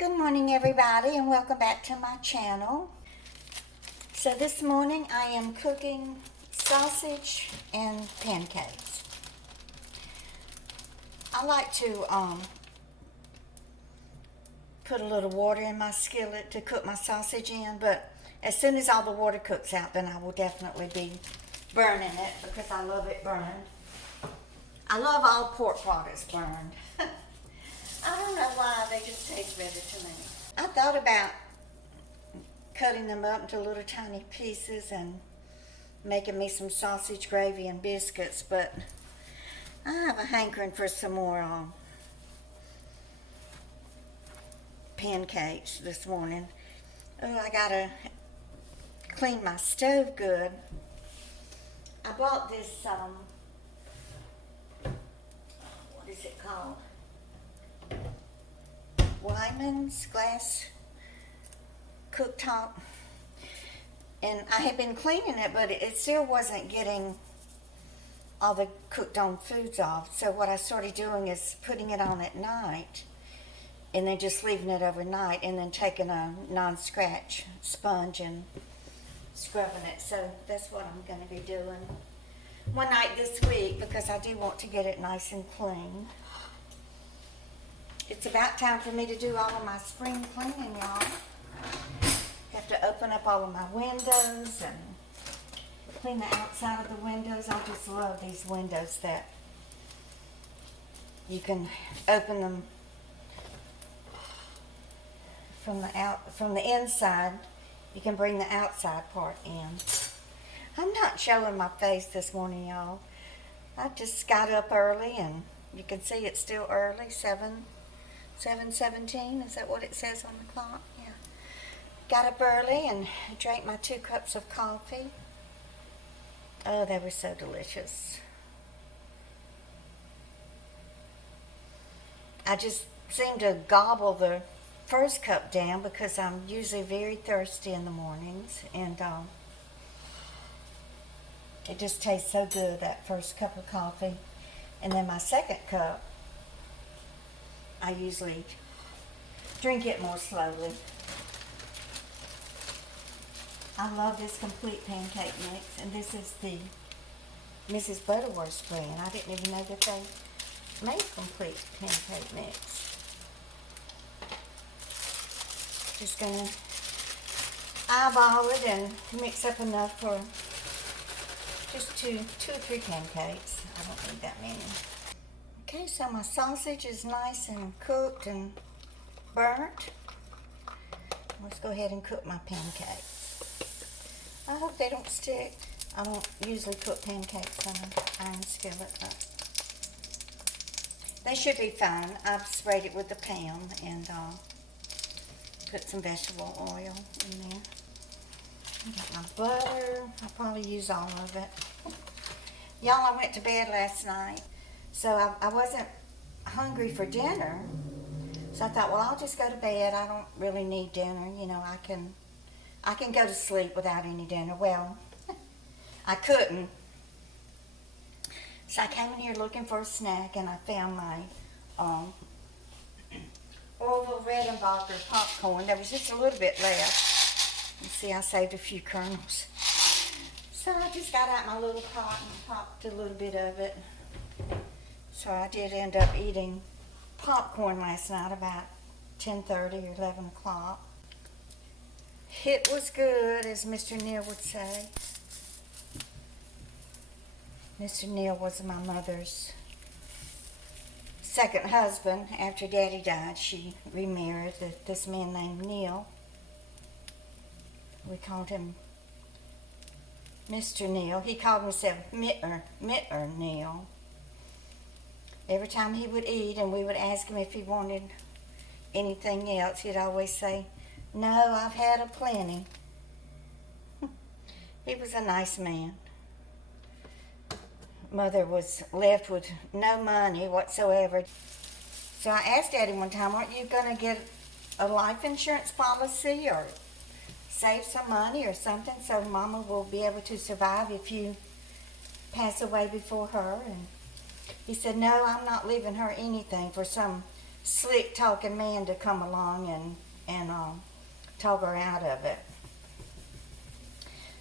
Good morning, everybody, and welcome back to my channel. So this morning I am cooking sausage and pancakes. I like to put a little water in my skillet to cook my sausage in, but as soon as all the water cooks out, then I will definitely be burning it because I love it burned. I love all pork products burned. I don't know why, they just taste better to me. I thought about cutting them up into little tiny pieces and making me some sausage gravy and biscuits, but I have a hankering for some more pancakes this morning. Oh, I gotta clean my stove good. I bought this, what is it called? Wyman's glass cooktop, and I had been cleaning it, but it still wasn't getting all the cooked on foods off. So what I started doing is putting it on at night and then just leaving it overnight and then taking a non-scratch sponge and scrubbing it. So that's what I'm going to be doing one night this week because I do want to get it nice and clean. It's about time for me to do all of my spring cleaning, y'all. Have to open up all of my windows and clean the outside of the windows. I just love these windows that you can open them from the inside. You can bring the outside part in. I'm not showing my face this morning, y'all. I just got up early, and you can see it's still early, 7:17, is that what it says on the clock? Yeah. Got up early and drank my 2 cups of coffee. Oh, they were so delicious. I just seem to gobble the first cup down because I'm usually very thirsty in the mornings, and it just tastes so good, that first cup of coffee. And then my second cup, I usually drink it more slowly. I love this complete pancake mix, and this is the Mrs. Butterworth's brand. I didn't even know that they made complete pancake mix. Just gonna eyeball it and mix up enough for just two or three pancakes. I don't need that many. Okay, so my sausage is nice and cooked and burnt. Let's go ahead and cook my pancakes. I hope they don't stick. I don't usually cook pancakes on an iron skillet, but they should be fine. I've sprayed it with the Pam and put some vegetable oil in there. I got my butter. I'll probably use all of it. Y'all, I went to bed last night. So I wasn't hungry for dinner, so I thought, well, I'll just go to bed. I don't really need dinner. You know, I can go to sleep without any dinner. Well, I couldn't. So I came in here looking for a snack, and I found my Orville Redenbacher popcorn. There was just a little bit left. You see, I saved a few kernels. So I just got out my little pot and popped a little bit of it. So I did end up eating popcorn last night about 10:30 or 11 o'clock. It was good, as Mr. Neal would say. Mr. Neal was my mother's second husband. After Daddy died, she remarried this man named Neal. We called him Mr. Neal. He called himself Mittler Neal. Every time he would eat and we would ask him if he wanted anything else, he'd always say, "No, I've had a plenty." He was a nice man. Mother was left with no money whatsoever. So I asked Daddy one time, aren't you going to get a life insurance policy or save some money or something so Mama will be able to survive if you pass away before her? And he said, no, I'm not leaving her anything for some slick talking man to come along and talk her out of it.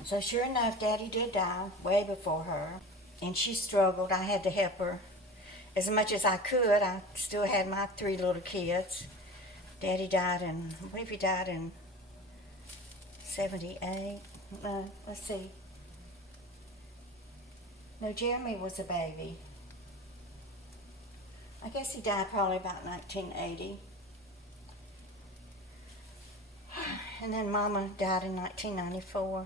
So sure enough, Daddy did die way before her, and she struggled. I had to help her as much as I could. I still had my 3 little kids. Daddy died in, I believe he died in 78. No, let's see. No, Jeremy was a baby. I guess he died probably about 1980. And then Mama died in 1994.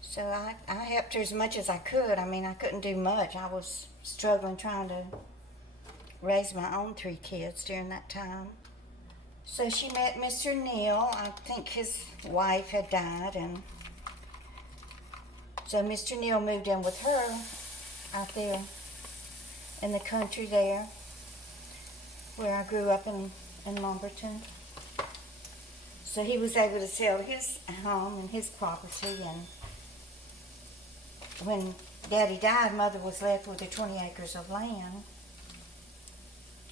So I helped her as much as I could. I mean, I couldn't do much. I was struggling trying to raise my own 3 kids during that time. So she met Mr. Neal. I think his wife had died, and so Mr. Neal moved in with her out there in the country there where I grew up in Lumberton. So he was able to sell his home and his property, and when Daddy died, Mother was left with the 20 acres of land,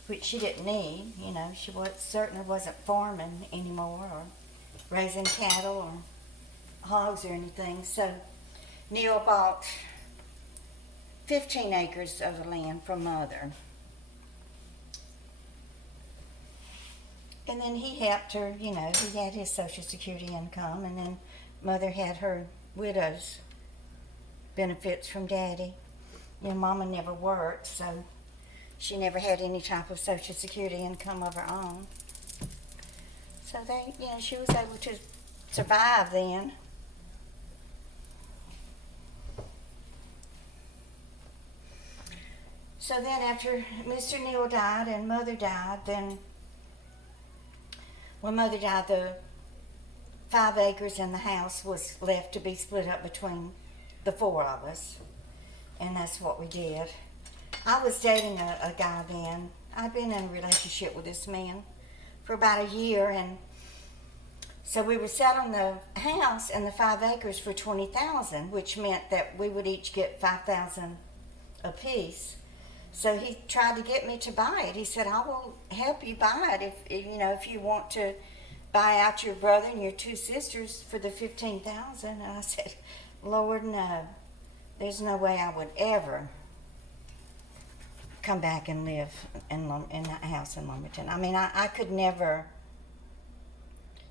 which she didn't need. You know, she certainly wasn't farming anymore or raising cattle or hogs or anything. So Neal bought 15 acres of the land from Mother. And then he helped her, you know, he had his Social Security income, and then Mother had her widow's benefits from Daddy. You know, Mama never worked, so she never had any type of Social Security income of her own. So they, you know, she was able to survive then. So then after Mr. Neal died and Mother died, then when Mother died, the 5 acres in the house was left to be split up between the 4 of us, and that's what we did. I was dating a guy then. I'd been in a relationship with this man for about a year, and so we were selling the house and the 5 acres for $20,000, which meant that we would each get $5,000 apiece. So he tried to get me to buy it. He said, "I will help you buy it if you want to buy out your brother and your 2 sisters for the $15,000." And I said, "Lord, no. There's no way I would ever come back and live in that house in Lumberton." I mean, I could never.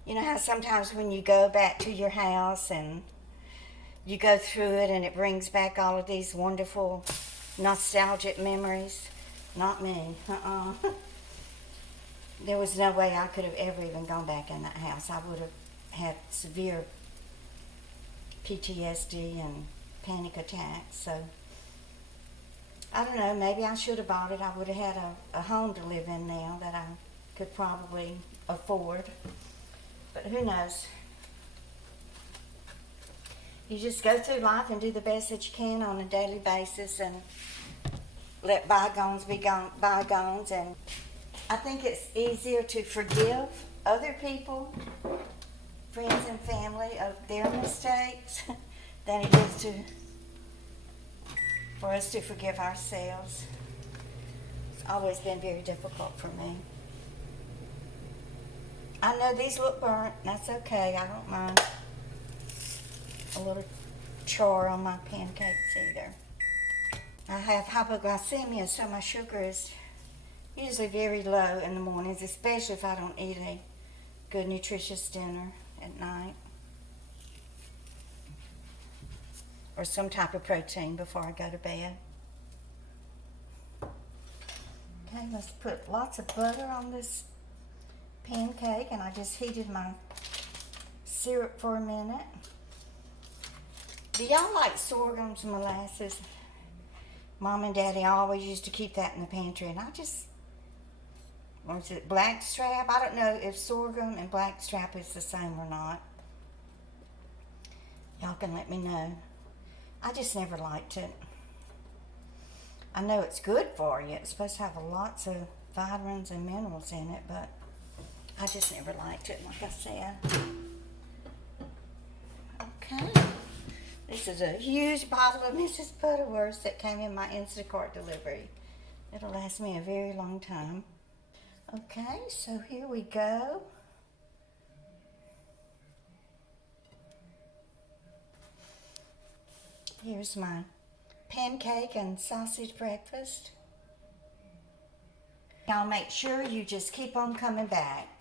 You know how sometimes when you go back to your house and you go through it and it brings back all of these wonderful nostalgic memories? Not me. There was no way I could have ever even gone back in that house. I would have had severe PTSD and panic attacks. So I don't know, maybe I should have bought it. I would have had a home to live in now that I could probably afford. But who knows? You just go through life and do the best that you can on a daily basis and let bygones be bygones. And I think it's easier to forgive other people, friends and family, of their mistakes than it is for us to forgive ourselves. It's always been very difficult for me. I know these look burnt. That's okay. I don't mind a little char on my pancakes either. I have hypoglycemia, so my sugar is usually very low in the mornings, especially if I don't eat a good nutritious dinner at night or some type of protein before I go to bed. Okay, let's put lots of butter on this pancake, and I just heated my syrup for a minute. Do y'all like sorghum's molasses? Mom and Daddy always used to keep that in the pantry, and or is it blackstrap? I don't know if sorghum and blackstrap is the same or not. Y'all can let me know. I just never liked it. I know it's good for you. It's supposed to have lots of vitamins and minerals in it, but I just never liked it, like I said. Okay. This is a huge bottle of Mrs. Butterworth that came in my Instacart delivery. It'll last me a very long time. Okay, so here we go. Here's my pancake and sausage breakfast. Y'all make sure you just keep on coming back.